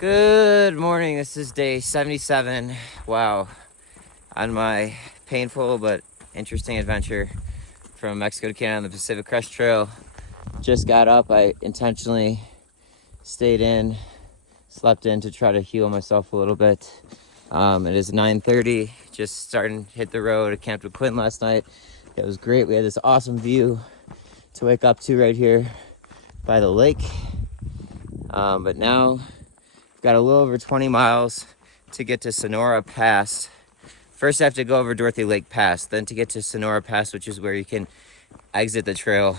Good morning. This is day 77. Wow. On my painful but interesting adventure from Mexico to Canada on the Pacific Crest Trail. Just got up. I intentionally stayed in, slept in to try to heal myself a little bit. It is 9:30. Just starting to hit the road. I camped with Quinn last night. It was great. We had this awesome view to wake up to right here by the lake. But now got a little over 20 miles to get to Sonora Pass. First I have to go over Dorothy Lake Pass, then to get to Sonora Pass, which is where you can exit the trail.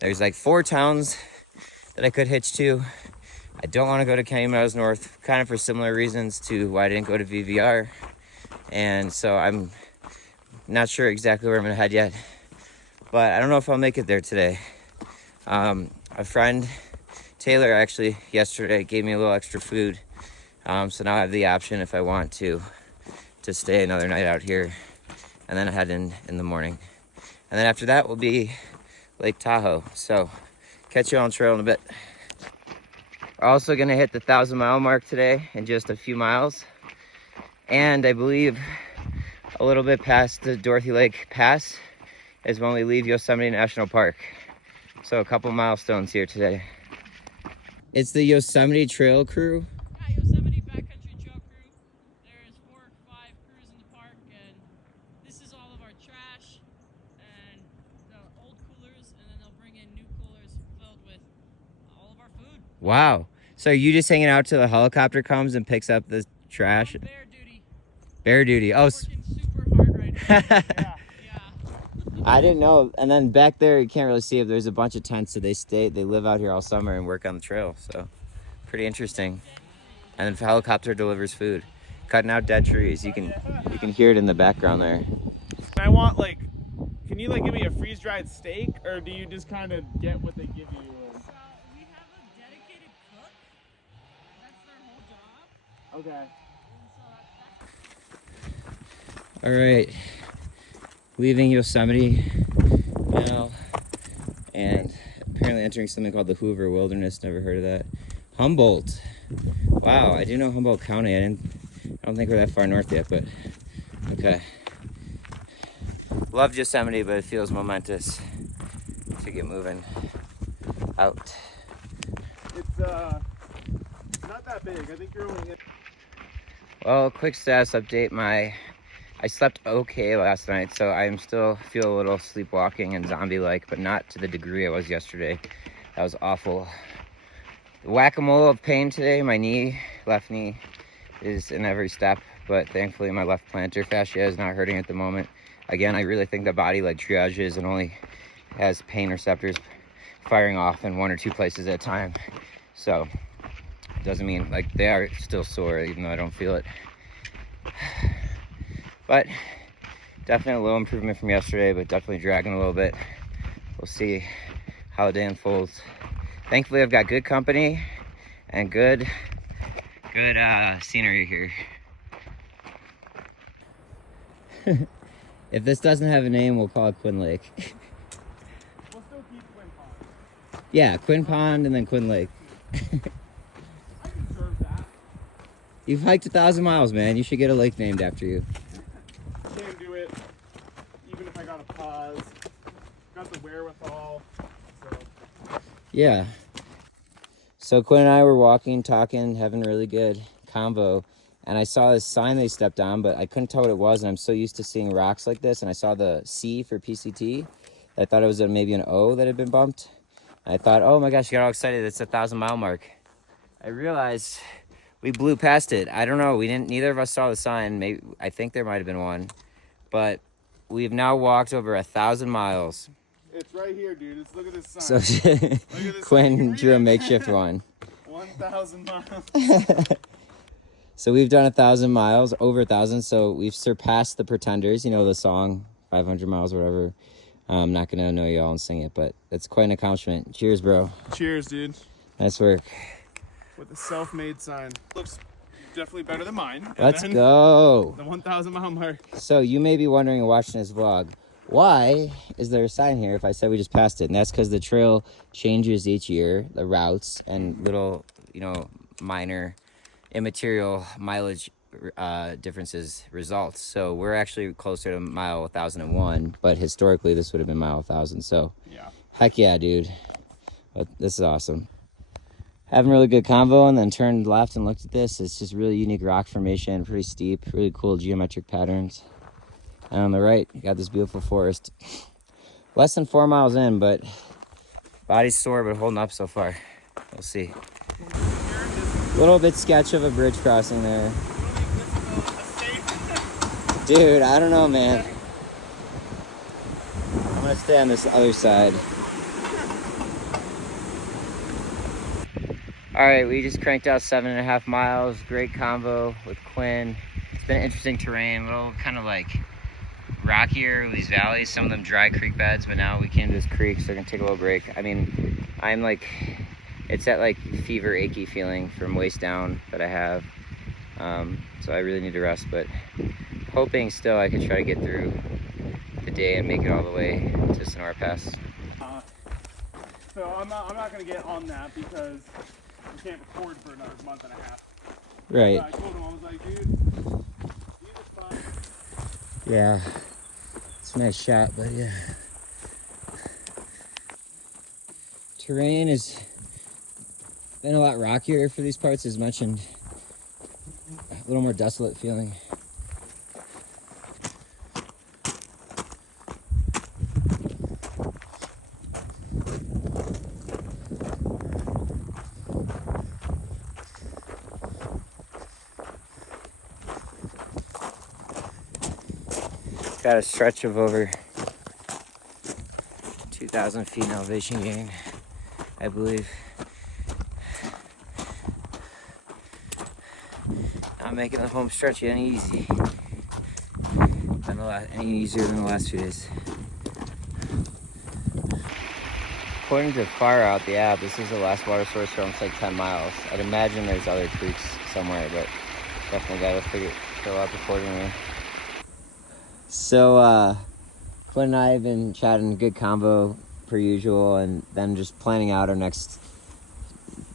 There's like 4 towns that I could hitch to. I don't want to go to Canyon Meadows North, kind of for similar reasons to why I didn't go to VVR. And so I'm not sure exactly where I'm gonna head yet, but I don't know if I'll make it there today. A friend, Taylor, actually yesterday gave me a little extra food, so now I have the option if I want to stay another night out here and then head in the morning, and then after that will be Lake Tahoe. So catch you on trail in a bit. We're also gonna hit the 1,000-mile mark today in just a few miles, and I believe a little bit past the Dorothy Lake Pass is when we leave Yosemite National Park. So a couple milestones here today. It's the Yosemite Trail Crew. Yeah, Yosemite Backcountry Trail Crew. There's 4 or 5 crews in the park, and this is all of our trash and the old coolers, and then they'll bring in new coolers filled with all of our food. Wow. So are you just hanging out till the helicopter comes and picks up the trash? Bear duty. Bear duty. Oh, working super hard right now. Yeah. I didn't know. And then back there, you can't really see it. There's a bunch of tents, so they live out here all summer and work on the trail. So pretty interesting. And then the helicopter delivers food, cutting out dead trees. You can hear it in the background there. I want can you give me a freeze-dried steak, or do you just kind of get what they give you? So we have a dedicated cook. That's their whole job. Okay. And so All right, leaving Yosemite now, and apparently entering something called the Hoover Wilderness. Never heard of that. Humboldt. Wow, I do know Humboldt County. I don't think we're that far north yet, but okay. Love Yosemite, but it feels momentous to get moving out. It's not that big. I think you're only in. Well, quick status update. I slept okay last night, so I still feel a little sleepwalking and zombie-like, but not to the degree I was yesterday. That was awful. The whack-a-mole of pain today. My knee, left knee, is in every step, but thankfully my left plantar fascia is not hurting at the moment. Again, I really think the body triages and only has pain receptors firing off in 1 or 2 places at a time. So it doesn't mean they are still sore, even though I don't feel it. But definitely a little improvement from yesterday, but definitely dragging a little bit. We'll see how the day unfolds. Thankfully, I've got good company and good scenery here. If this doesn't have a name, we'll call it Quinn Lake. We'll still keep Quinn Pond. Yeah, Quinn Pond and then Quinn Lake. I deserve that. You've hiked 1,000 miles, man. You should get a lake named after you. Can't do it, even if I got a pause. Got the wherewithal. So. Yeah. So Quinn and I were walking, talking, having a really good convo, and I saw this sign they stepped on, but I couldn't tell what it was, and I'm so used to seeing rocks like this, and I saw the C for PCT. I thought it was maybe an O that had been bumped. And I thought, oh my gosh, you got all excited. It's a 1,000-mile mark. I realized we blew past it. I don't know. Neither of us saw the sign. Maybe, I think there might have been one, but we've now walked over 1,000 miles. It's right here, dude. Look at this sign. So Look at this Quinn sign. drew a makeshift one. 1,000 miles. So we've done 1,000 miles, over 1,000. So we've surpassed the Pretenders. You know the song, 500 miles, or whatever. I'm not gonna annoy you all and sing it, but it's quite an accomplishment. Cheers, bro. Cheers, dude. Nice work. With the self-made sign. Looks definitely better than mine. And Let's then go. The 1,000 mile mark. So you may be wondering watching this vlog, why is there a sign here if I said we just passed it? And that's because the trail changes each year, the routes and little, minor immaterial mileage differences results. So we're actually closer to mile 1,001, but historically this would have been mile 1,000. So Yeah. heck yeah, dude. But this is awesome. Having a really good convo, and then turned left and looked at this. It's just really unique rock formation, pretty steep, really cool geometric patterns. And on the right, you got this beautiful forest. Less than 4 miles in, but body's sore, but holding up so far. We'll see. A little bit sketch of a bridge crossing there. Dude, I don't know, man. I'm gonna stay on this other side. All right, we just cranked out 7.5 miles. Great convo with Quinn. It's been interesting terrain, a little kind of like rockier with these valleys, some of them dry creek beds, but now we came to this creek, so we're gonna take a little break. I mean, I'm like, it's that like fever achy feeling from waist down that I have. So I really need to rest, but hoping still I can try to get through the day and make it all the way to Sonora Pass. So I'm not gonna get on that because we can't record for another month and a half. Right. I told him, I was like, dude, you just fine. Yeah. It's a nice shot, but yeah. Terrain has been a lot rockier for these parts, as mentioned. A little more desolate feeling. Got a stretch of over 2,000 feet in elevation gain, I believe. Not making the home stretch any easy. Been any easier than the last few days. According to Far Out, the app, this is the last water source for almost like 10 miles. I'd imagine there's other creeks somewhere, but definitely gotta fill out accordingly. So, Quinn and I have been chatting good convo per usual, and then just planning out our next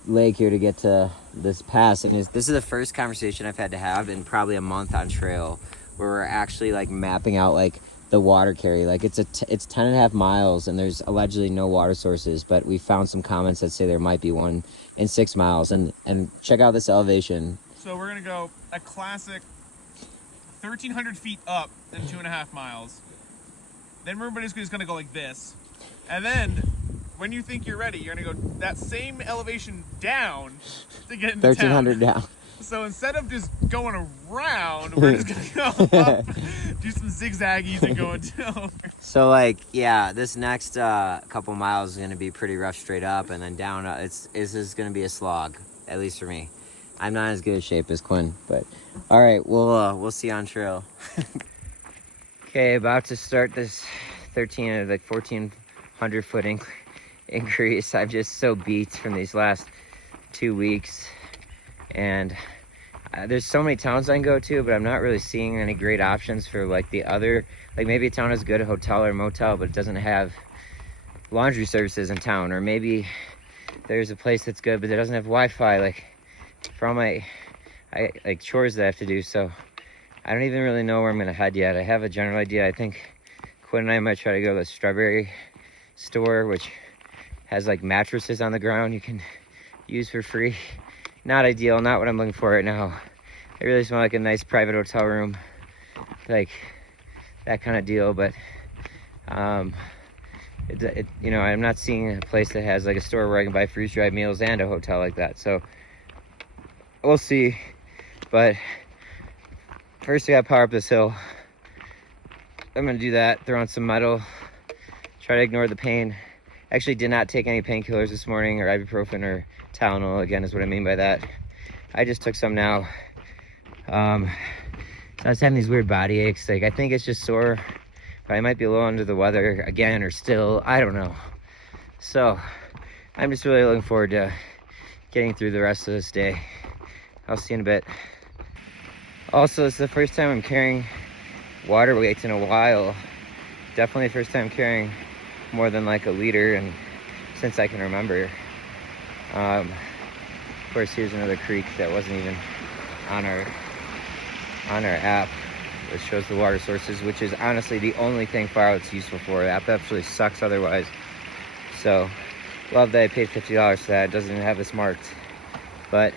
leg here to get to this pass. And this is the first conversation I've had to have in probably a month on trail, where we're actually like mapping out like the water carry. Like it's 10.5 miles, and there's allegedly no water sources, but we found some comments that say there might be one in 6 miles. And check out this elevation. So we're gonna go a classic 1,300 feet up in 2.5 miles. Then everybody's just gonna go like this, and then when you think you're ready, you're gonna go that same elevation down to get into 1,300 town. down. So instead of just going around, we're just gonna go up, do some zigzaggies and go until. So like, yeah, this next couple miles is gonna be pretty rough straight up, and then down. This is gonna be a slog, at least for me. I'm not as good a shape as Quinn, but all right, we'll see you on trail. Okay, about to start this 1,400 foot increase. I'm just so beat from these last 2 weeks, and there's so many towns I can go to, but I'm not really seeing any great options for like the other, like maybe a town has a good hotel or motel, but it doesn't have laundry services in town, or maybe there's a place that's good, but it doesn't have Wi-Fi, like for all my like chores that I have to do. So I don't even really know where I'm gonna head yet. I have a general idea. I think Quinn and I might try to go to the Stawberry store, which has like mattresses on the ground you can use for free. Not ideal, not what I'm looking for right now. I really just want like a nice private hotel room, like that kind of deal. But you know, I'm not seeing a place that has like a store where I can buy freeze-dried meals and a hotel like that. So we'll see. But first, I gotta power up this hill. I'm gonna do that, throw on some metal, try to ignore the pain. Actually did not take any painkillers this morning, or ibuprofen or Tylenol, again, is what I mean by that. I just took some now. So I was having these weird body aches. Like, I think it's just sore, but I might be a little under the weather again, or still, I don't know. So I'm just really looking forward to getting through the rest of this day. I'll see you in a bit. Also, it's the first time I'm carrying water weights in a while. Definitely the first time carrying more than like a liter, and since I can remember. Of course, here's another creek that wasn't even on our app that shows the water sources, which is honestly the only thing fire outlet's useful for. The app absolutely sucks otherwise. So love that I paid $50 for that. It doesn't even have this marked, but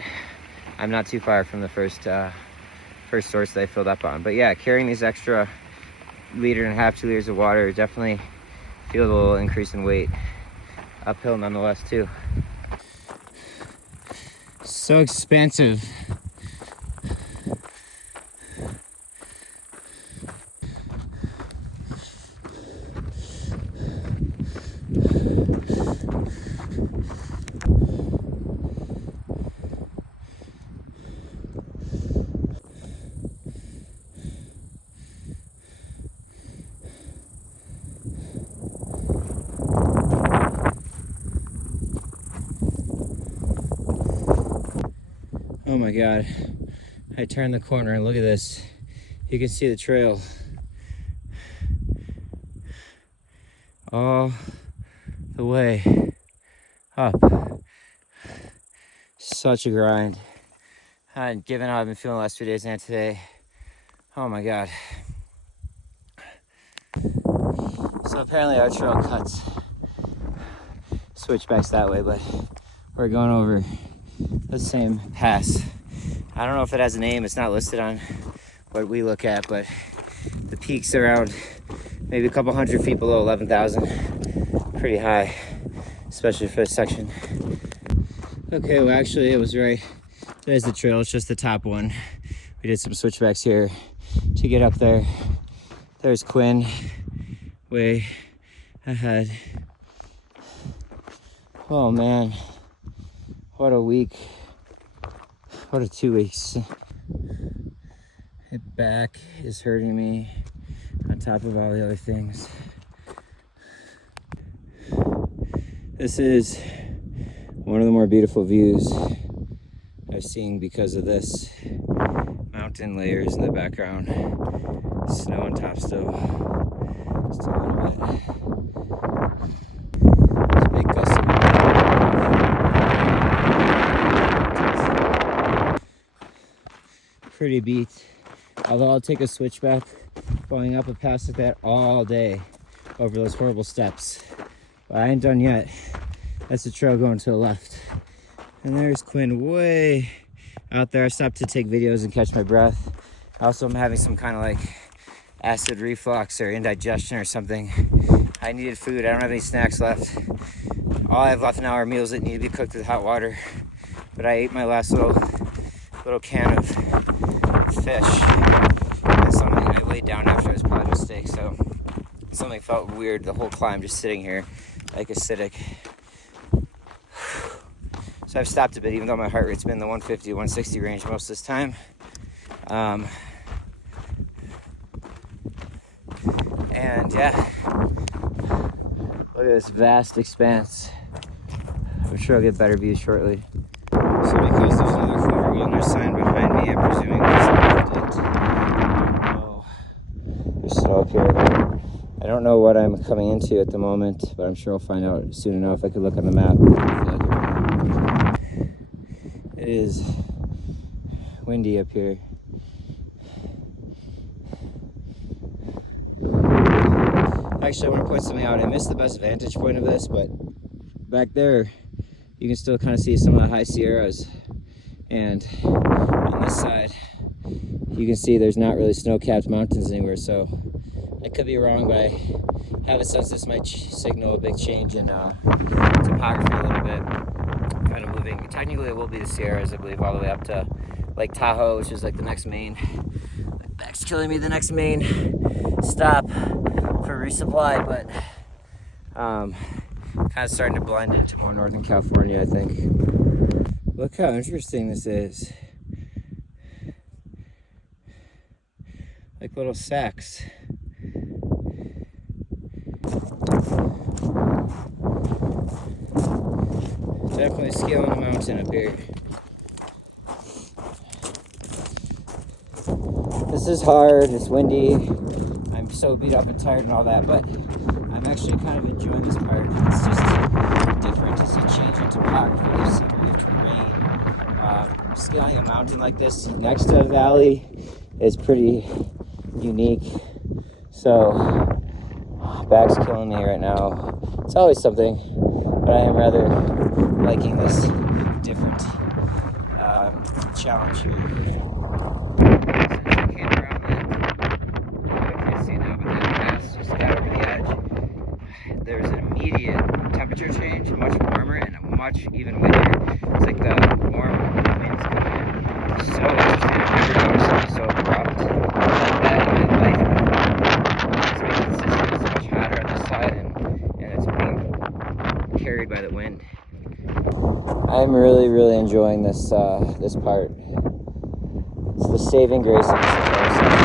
I'm not too far from the first source that I filled up on. But yeah, carrying these extra 1.5 liters, 2 liters of water definitely feels a little increase in weight. Uphill nonetheless too. So expansive. Oh my God, I turned the corner and look at this. You can see the trail all the way up. Such a grind. Given how I've been feeling the last 2 days and today, oh my God. So apparently our trail cuts switchbacks that way, but we're going over the same pass. I don't know if it has a name. It's not listed on what we look at, but the peak's around maybe a couple hundred feet below 11,000. Pretty high, especially for this section. Okay, well actually it was right. There's the trail, it's just the top one. We did some switchbacks here to get up there. There's Quinn way ahead. Oh man, what a week. What a 2 weeks. My back is hurting me on top of all the other things. This is one of the more beautiful views I've seen because of this. Mountain layers in the background. Snow on top still. Just a little bit. There's a big gust of wind. Pretty beat. Although I'll take a switchback going up a pass like that all day over those horrible steps. But I ain't done yet. That's the trail going to the left. And there's Quinn way out there. I stopped to take videos and catch my breath. Also, I'm having some kind of like acid reflux or indigestion or something. I needed food. I don't have any snacks left. All I have left now are meals that need to be cooked with hot water. But I ate my last little can of fish. That's something I laid down after. It was probably a mistake. So something felt weird the whole climb, just sitting here like acidic. So I've stopped a bit, even though my heart rate's been in the 150, 160 range most of this time. And yeah, look at this vast expanse. I'm sure I'll get better views shortly. So because there's another Hoover Wilderness sign behind me, I'm presuming this is it. Oh, there's snow up here. I don't know what I'm coming into at the moment, but I'm sure I'll find out soon enough. I could look on the map. I feel like it is windy up here. Actually, I want to point something out. I missed the best vantage point of this, but back there, you can still kind of see some of the high Sierras. And on this side, you can see there's not really snow-capped mountains anywhere, so I could be wrong, but I have a sense this might signal a big change in topography a little bit. Kind of moving. Technically, it will be the Sierras, I believe, all the way up to Lake Tahoe, which is like the next main. My back's killing me. The next main stop for resupply, but kind of starting to blend into more Northern California, I think. Look how interesting this is. Like little sacks. Definitely scaling the mountain up here. This is hard, it's windy, I'm so beat up and tired and all that, but I'm actually kind of enjoying this part. It's just different to see change in topography, scenery, terrain, scaling a mountain like this next to a valley is pretty unique. So back's killing me right now. It's always something, but I am rather liking this different challenge here. Since I came around that, I can't see now, but that pass just got over the edge. There's an immediate temperature change, much warmer and much even windier. It's like the warm winds coming in. So interesting. I've never noticed something so abrupt like that in my life. It's been consistent. It's much hotter on this side, and it's being carried by the wind. I'm really enjoying this this part. It's the saving grace of this trail.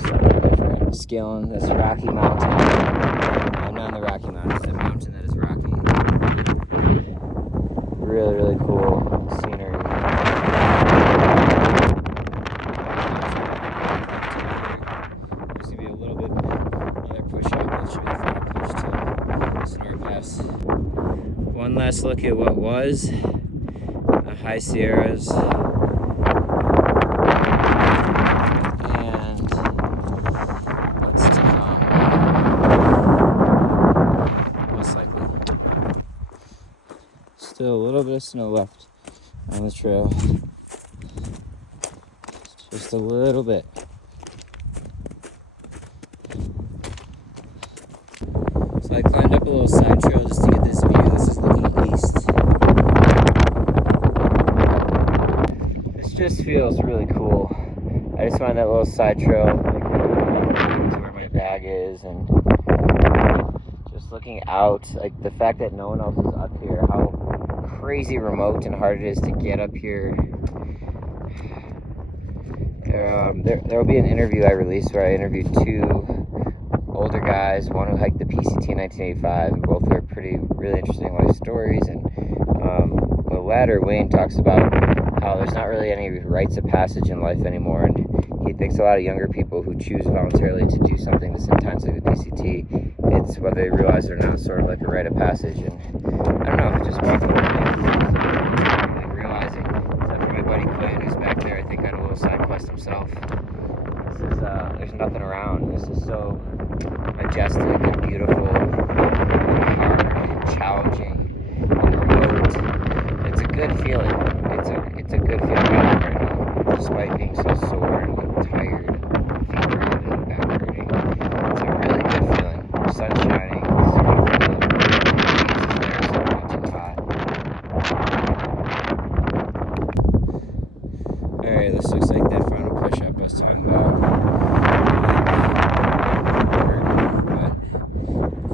Something different. Scaling this rocky mountain. I'm not on the Rocky Mountain. It's a mountain that is rocky. Really cool scenery. There's gonna be a little bit another push up. That should be a final push to Sonora Pass. One last look at what was the High Sierras. And what's to come. Most likely. Still a little bit of snow left on the trail. Just a little bit. So I climbed up a little side trail just to get this view. This is looking east. This just feels really cool. I just find that little side trail to where my bag is, and just looking out, like the fact that no one else is up here, how crazy remote and hard it is to get up here. There will be an interview I released where I interviewed two older guys, one who hiked the PCT in 1985, and both are really interesting life stories. And the latter, Wayne, talks about how there's not really any rites of passage in life anymore, and he thinks a lot of younger people who choose voluntarily to do something this intense like the PCT, it's whether they realize it or not, sort of like a rite of passage. And I don't know, just walking away, like realizing, except for my buddy Quinn, who's back there, I think on a little side quest himself. This is, there's nothing around. This is so majestic and beautiful and hard and challenging and remote. It's a good feeling. It's a good feeling right now, despite being so sore and tired and feet red and back hurting. It's a really good feeling. Sun shining, zero feel, breeze is there, so not too hot. Alright, this looks like that final push-up I was talking about. But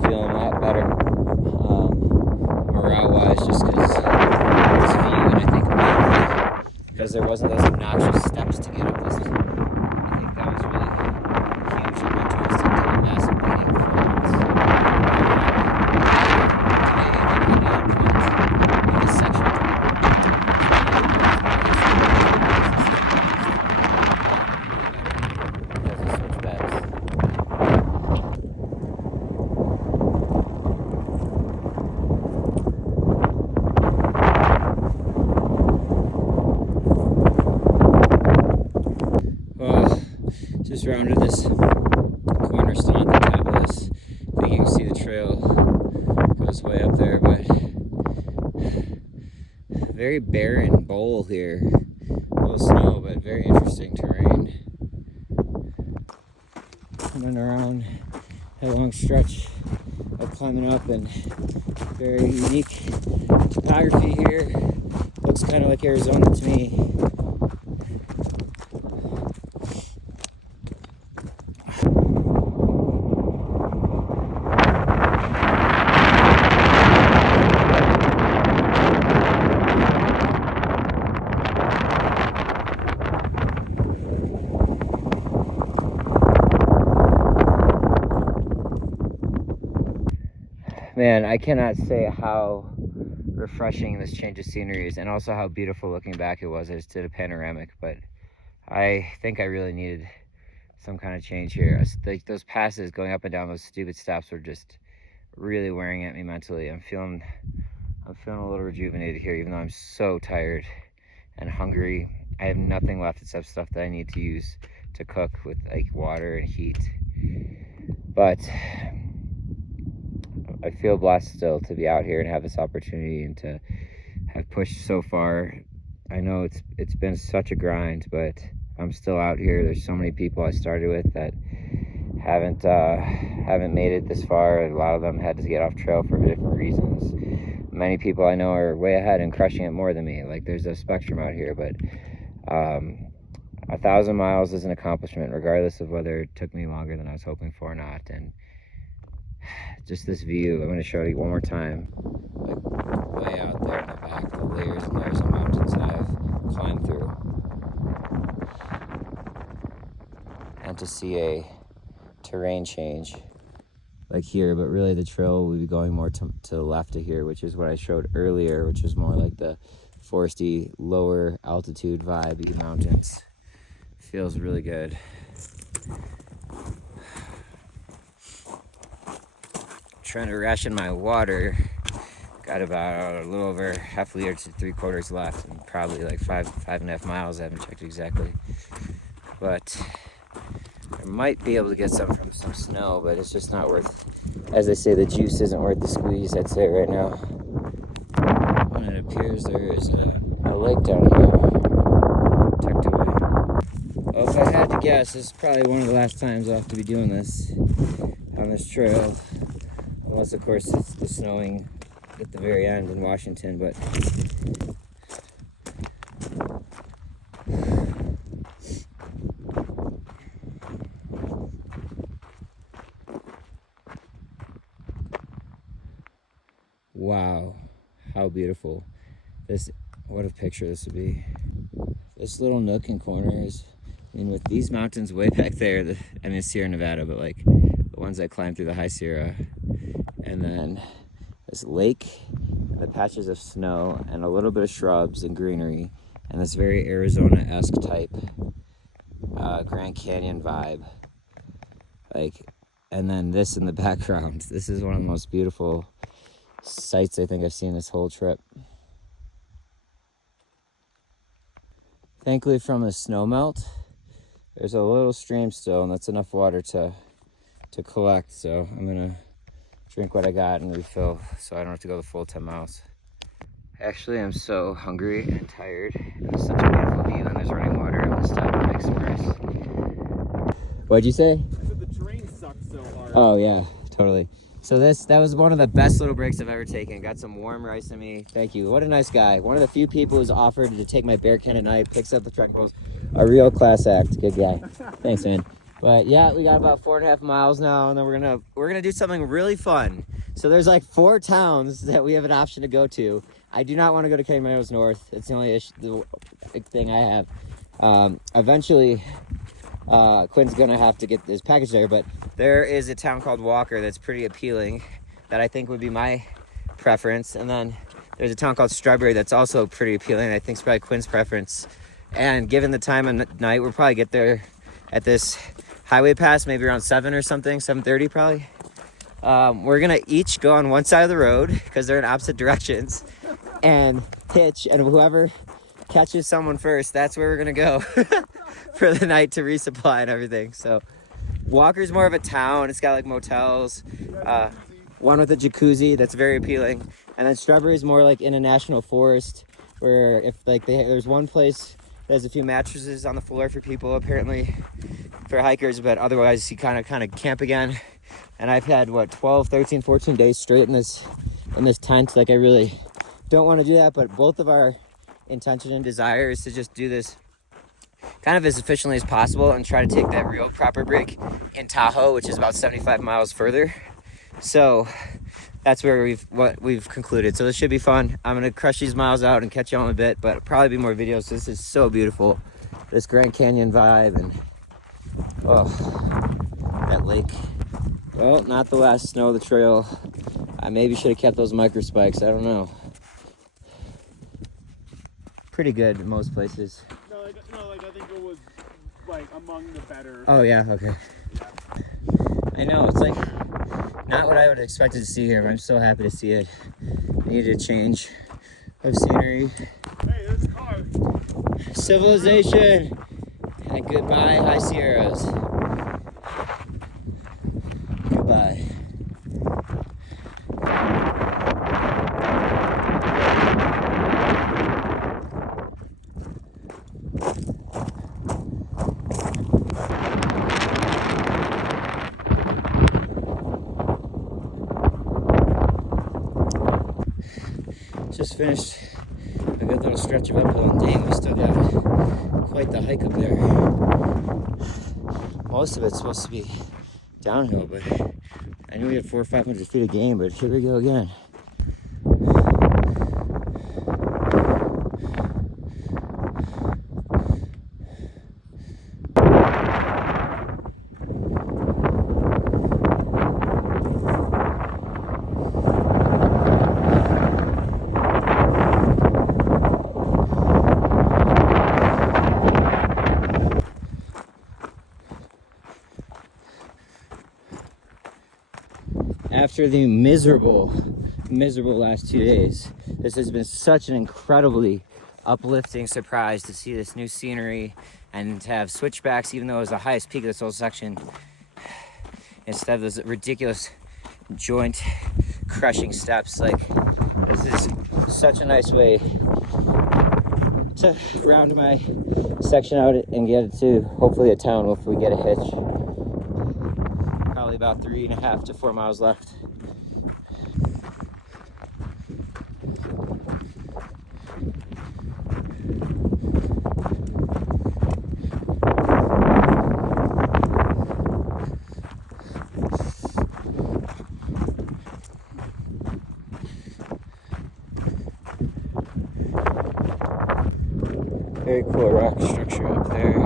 feeling a lot better, morale-wise, just because this view, and I think mainly because there wasn't those obnoxious steps to get up this. I think that was really huge and interesting to the massive meeting performance. In this section. Just rounded this cornerstone at the top of this. I think you can see the trail goes way up there, but very barren bowl here. A little snow, but very interesting terrain. Coming around a long stretch of climbing up, and very unique topography here. Looks kind of like Arizona to me. Man, I cannot say how refreshing this change of scenery is, and also how beautiful looking back it was. I just did a panoramic, but I think I really needed some kind of change here. Those passes going up and down those stupid stops were just really wearing at me mentally. I'm feeling a little rejuvenated here, even though I'm so tired and hungry. I have nothing left except stuff that I need to use to cook with like water and heat. But I feel blessed still to be out here and have this opportunity and to have pushed so far. I know it's been such a grind, but I'm still out here. There's so many people I started with that haven't made it this far. A lot of them had to get off trail for different reasons. Many people I know are way ahead and crushing it more than me. Like, there's a spectrum out here, but 1,000 miles is an accomplishment, regardless of whether it took me longer than I was hoping for or not. And just this view, I'm going to show you one more time. Like, way out there in the back, the layers and layers of mountains that I've climbed through. And to see a terrain change like here, but really the trail will be going more to the left of here, which is what I showed earlier, which is more like the foresty, lower altitude vibe mountains. Feels really good. Trying to ration my water. Got about a little over half a liter to 3/4 left, and probably like 5.5 miles. I haven't checked exactly, but I might be able to get some from some snow, but it's just not worth, as they say, the juice isn't worth the squeeze, I'd say right now. And it appears there is a lake down here, tucked away. Well, if I had to guess, this is probably one of the last times I'll have to be doing this on this trail. Unless, of course, it's the snowing at the very end in Washington, but wow, how beautiful. What a picture this would be. This little nook and corner is, I mean, with these mountains way back there, it's Sierra Nevada, but like the ones I climbed through the High Sierra, and then this lake, and the patches of snow, and a little bit of shrubs and greenery, and this very Arizona-esque type Grand Canyon vibe. Like, and then this in the background. This is one of the most beautiful sights I think I've seen this whole trip. Thankfully, from the snow melt, there's a little stream still, and that's enough water to collect. So I'm gonna drink what I got and refill, so I don't have to go the full 10 miles. Actually, I'm so hungry and tired, and it's such a beautiful view, and there's running water. I'm gonna stop and make some rice. What'd you say? I said the terrain sucks so hard. Oh yeah, totally. So that was one of the best little breaks I've ever taken. Got some warm rice in me. Thank you. What a nice guy. One of the few people who's offered to take my bear can at night, picks up the trek poles. A real class act. Good guy. Thanks, man. But yeah, we got about 4.5 miles now, and then we're gonna do something really fun. So there's like 4 towns that we have an option to go to. I do not want to go to Canyons North. It's the only the big thing I have. Eventually, Quinn's gonna have to get his package there, but there is a town called Walker that's pretty appealing that I think would be my preference. And then there's a town called Stawberry that's also pretty appealing. I think it's probably Quinn's preference. And given the time of night, we'll probably get there at this highway pass, maybe around 7 or something, 7:30 probably. We're gonna each go on one side of the road because they're in opposite directions and hitch, and whoever catches someone first, that's where we're gonna go for the night to resupply and everything. So Walker's more of a town. It's got like motels, one with a jacuzzi that's very appealing, and then Strawberry's more like in a national forest where if like there's one place that has a few mattresses on the floor for people apparently for hikers, but otherwise you kind of camp again. And I've had 12, 13, 14 days straight in this tent. Like, I really don't want to do that, but both of our intention and desire is to just do this kind of as efficiently as possible and try to take that real proper break in Tahoe, which is about 75 miles further. So that's where we've concluded. So this should be fun. I'm gonna crush these miles out and catch you on a bit, but probably be more videos. This is so beautiful, this Grand Canyon vibe, and oh, that lake. Well, not the last snow of the trail. I maybe should have kept those micro spikes. I don't know. Pretty good in most places. No, I think it was like among the better. Oh yeah, okay. Yeah. I know, it's like not what I would have expected to see here, but I'm so happy to see it. I needed a change of scenery. Hey, there's a car. civilization, and goodbye, High Sierras. Goodbye. Just finished a good little stretch of uphill, and dang, we still got quite the hike up there. Most of it's supposed to be downhill, but I knew we had 400 or 500 feet of gain, but here we go again. After the miserable last 2 days, this has been such an incredibly uplifting surprise to see this new scenery and to have switchbacks, even though it was the highest peak of this whole section, instead of those ridiculous joint crushing steps. Like, this is such a nice way to round my section out and get it to hopefully a town if we get a hitch. Probably about 3.5 to 4 miles left. Very cool rock structure up there.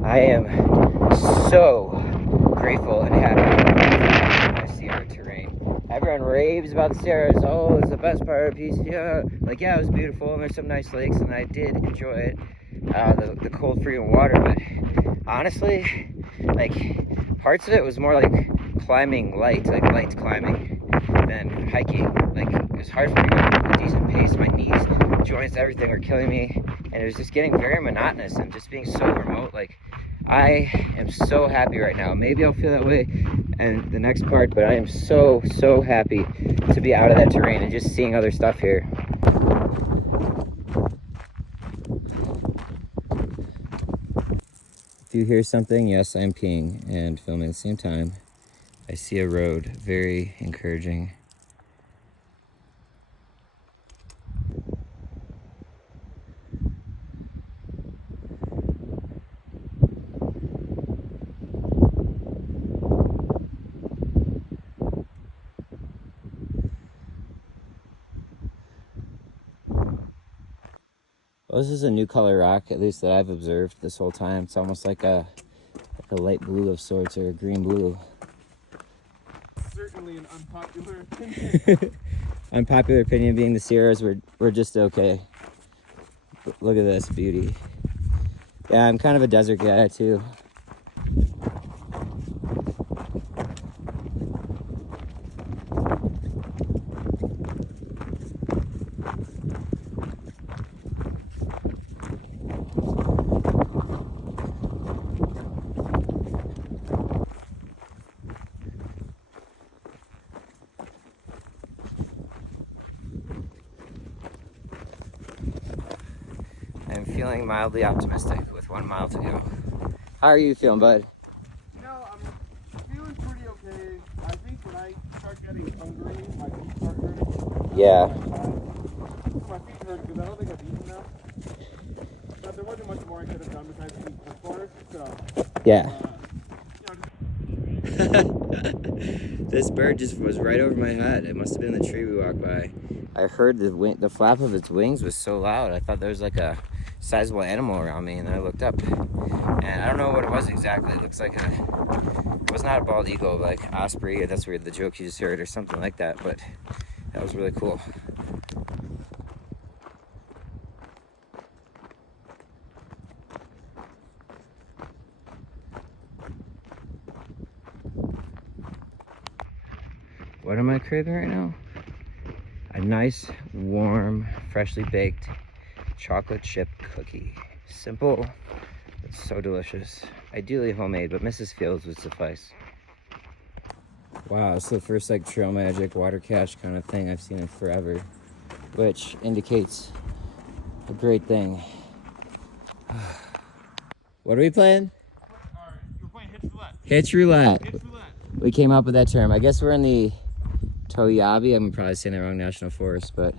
I am so grateful and happy to see our terrain. Everyone raves about the Sierras. Oh, it's the best part of PCT. Yeah. Like, yeah, it was beautiful, and there's some nice lakes, and I did enjoy it. The cold, freezing water, but honestly, like, parts of it was more like climbing light climbing than hiking. Like, it was hard for me to go at a decent pace. My knees, joints, everything were killing me, and it was just getting very monotonous and just being so remote. Like, I am so happy right now. Maybe I'll feel that way in the next part, but I am so happy to be out of that terrain and just seeing other stuff here. If you hear something, yes, I'm peeing and filming at the same time. I see a road, very encouraging. Well, this is a new color rock, at least that I've observed this whole time. It's almost like a light blue of sorts, or a green blue. Certainly an unpopular opinion. Unpopular opinion being the Sierras were just okay. Look at this beauty. Yeah, I'm kind of a desert guy too. I'm feeling mildly optimistic with 1 mile to go. How are you feeling, bud? You know, I'm feeling pretty okay. I think when I start getting hungry, my feet start hurting. Yeah. My feet hurt because I don't think I've eaten enough. But there wasn't much more I could have done besides eat before, so. Yeah. You know, This bird just was right over my head. It must have been the tree we walked by. I heard the flap of its wings was so loud. I thought there was like a sizable animal around me, and then I looked up, and I don't know what it was exactly. It looks like it was not a bald eagle, like osprey. That's weird, the joke you just heard, or something like that. But that was really cool. What am I craving right now? A nice, warm, freshly baked chocolate chip cookie. Simple, but so delicious. Ideally homemade, but Mrs. Fields would suffice. Wow, it's the first like trail magic water cache kind of thing I've seen in forever, which indicates a great thing. What are we playing? We're playing hitch roulette. Hitch roulette. Hitch roulette. We came up with that term. I guess we're in the Toyabe, I'm probably saying the wrong national forest, but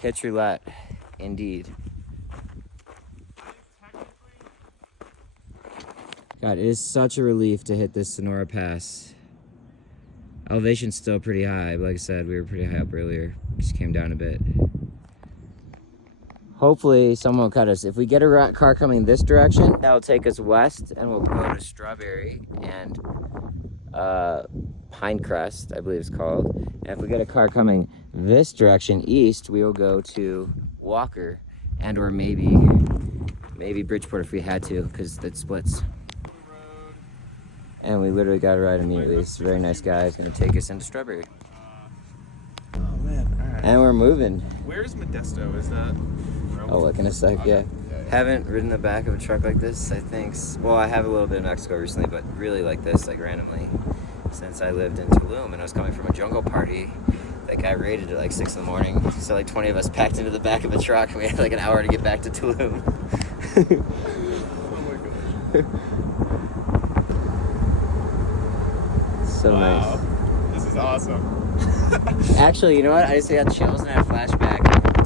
hitch roulette, indeed. God, it is such a relief to hit this Sonora Pass. Elevation's still pretty high, but like I said, we were pretty high up earlier. Just came down a bit. Hopefully someone will cut us. If we get a car coming this direction, that'll take us west, and we'll go to Stawberry and Pinecrest, I believe it's called. And if we get a car coming this direction east, we will go to Walker and or maybe Bridgeport if we had to, because it splits. And we literally got a ride immediately. This very nice guy is going to take us into Stawberry. Oh man, all right. And we're moving. Where's Modesto? Is that? I'll look in a sec, yeah. Haven't ridden the back of a truck like this, I think. Well, I have a little bit in Mexico recently, but really like this, like randomly, since I lived in Tulum, and I was coming from a jungle party that guy raided at like 6 in the morning. So like 20 of us packed into the back of a truck, and we had like an hour to get back to Tulum. Oh my gosh. So Wow. nice. This is awesome. Actually, you know what? I just got chills and I had a flashback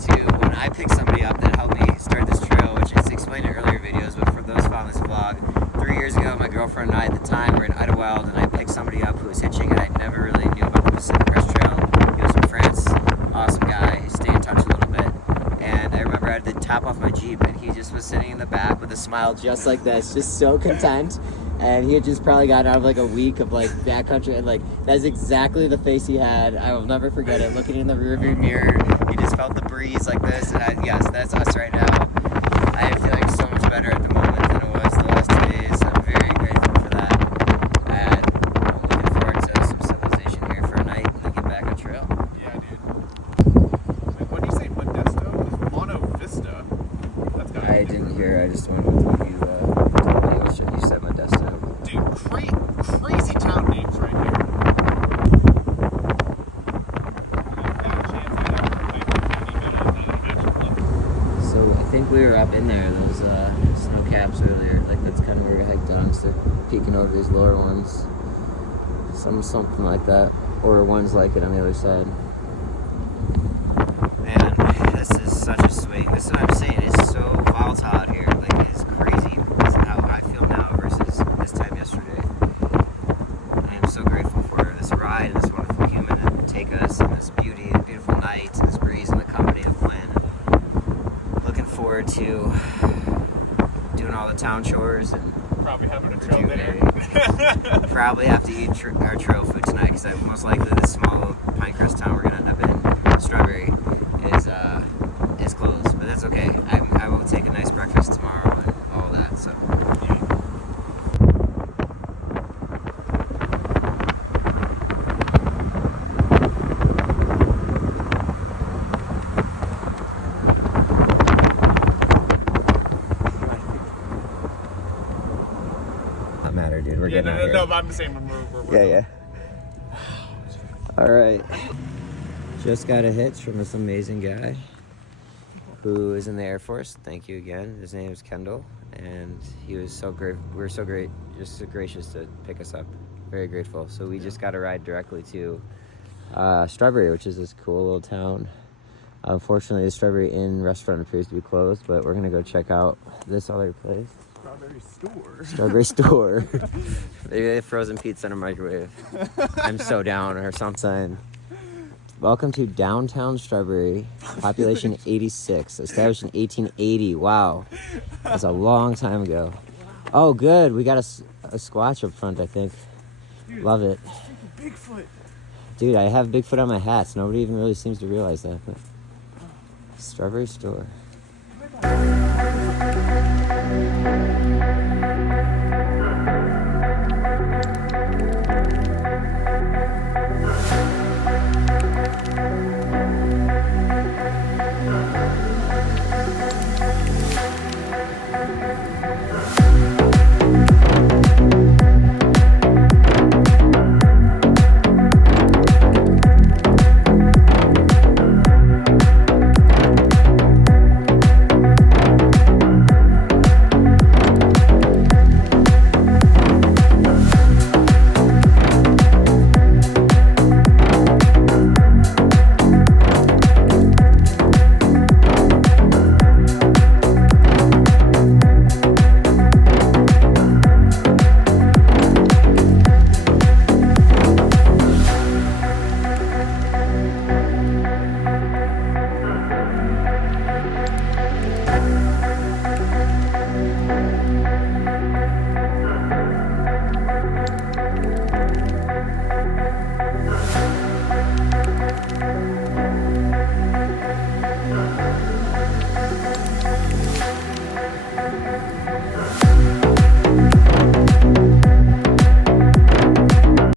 to when I picked somebody up that helped me start this trail, which is explained in earlier videos, but for those following this vlog, 3 years ago, my girlfriend and I at the time were in Idlewild, and I picked somebody up who was hitching, and I never really knew about the Pacific Crest Trail. He was from France, awesome guy, stayed in touch a little bit, and I remember I had to top off my Jeep, and he just was sitting in the back with a smile just like this, just so content. And he had just probably gotten out of like a week of like backcountry, and like that's exactly the face he had. I will never forget it. Looking in the rearview mirror, he just felt the breeze like this, and yes, that's us right now. I feel like so much better at the moment than it was the last 2 days. I'm very grateful for that. And I'm looking forward to some civilization here for a night and then get back on trail. Yeah, dude. Wait, what do you say, Modesto? It's Mono Vista. That's gotta I be didn't different. hear. I just went with what you told me. You said Modesto. Dude, crazy town names right here. So I think we were up in there, those snow caps earlier. Like that's kind of where we hiked down, so peeking over these lower ones. Something like that. Or ones like it on the other side. Man, this is such a swing. This is what I'm saying. It's so volatile out here. Like it's crazy. This is how I feel now versus this time yesterday. I am so grateful for this ride and this wonderful human to take us and this beauty and beautiful night and this breeze and the company of Flynn. Looking forward to doing all the town chores and Probably having a trail dinner. probably have to eat our trail food tonight, because most likely this small little Pinecrest town we're gonna end up in, Stawberry, is closed. But that's okay. I will take a nice breakfast tomorrow and all that. So. Not matter, dude. We're Yeah, getting out here. no, but I'm the same. Yeah. All right. Just got a hitch from this amazing guy who is in the Air Force. Thank you again. His name is Kendall, and he was so great. We were so great, just so gracious to pick us up. Very grateful. So we just got a ride directly to Stawberry, which is this cool little town. Unfortunately, the Stawberry Inn restaurant appears to be closed, but we're gonna go check out this other place. Strawberry store. Strawberry store. Maybe they have frozen pizza in a microwave. I'm so down or something. Welcome to downtown Strawberry. Population 86. Established in 1880. Wow. That's a long time ago. Oh, good. We got a Squatch up front, I think. Dude, Love it. Bigfoot. Dude, I have Bigfoot on my hats. Nobody even really seems to realize that. But Strawberry store.